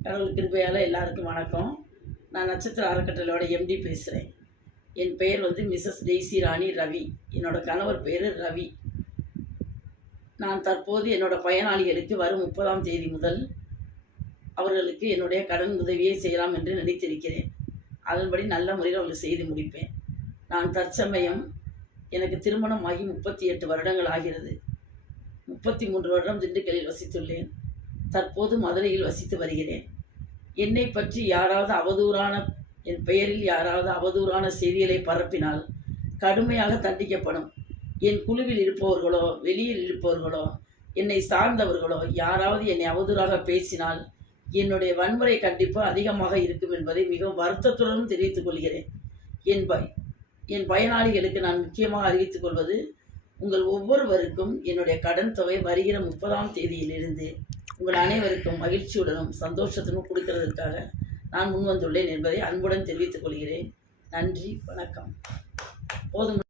கடவுள் கிருபையால் எல்லாருக்கும் வணக்கம். நான் நட்சத்திர அறக்கட்டளையோட எம்டி பேசுகிறேன். என் பெயர் மிஸ்ஸஸ் டெய்சி ராணி ரவி. என்னோடய கணவர் பேர் ரவி. நான் தற்போது என்னோடய பயனாளிகளுக்கு வரும் 30ஆம் தேதி முதல் அவர்களுக்கு என்னுடைய கடன் உதவியை செய்யலாம் என்று நினைத்திருக்கிறேன். அதன்படி நல்ல முறையில் அவர்கள் செய்து முடிப்பேன். நான் தற்சமயம் எனக்கு திருமணமாகி 38 வருடங்கள் ஆகிறது. 33 வருடம் திண்டுக்கல்லில் வசித்துள்ளேன். தற்போது மதுரையில் வசித்து வருகிறேன். என்னை பற்றி என் பெயரில் யாராவது அவதூறான செய்திகளை பரப்பினால் கடுமையாக தண்டிக்கப்படும். என் குழுவில் இருப்பவர்களோ வெளியில் இருப்பவர்களோ என்னை சார்ந்தவர்களோ யாராவது என்னை அவதூறாக பேசினால் என்னுடைய வன்முறை கண்டிப்பு அதிகமாக இருக்கும் என்பதை மிகவும் வருத்தத்துடன் தெரிவித்துக் கொள்கிறேன். என் பயனாளிகளுக்கு நான் முக்கியமாக அறிவித்துக் கொள்வது, உங்கள் ஒவ்வொருவருக்கும் என்னுடைய கடன் தொகை வருகிற 30ஆம் தேதியிலிருந்து உங்கள் அனைவருக்கும் மகிழ்ச்சியுடனும் சந்தோஷத்துடனும் கொடுக்கிறதற்காக நான் முன்வந்துள்ளேன் என்பதை அன்புடன் தெரிவித்துக் கொள்கிறேன். நன்றி, வணக்கம். போதும்.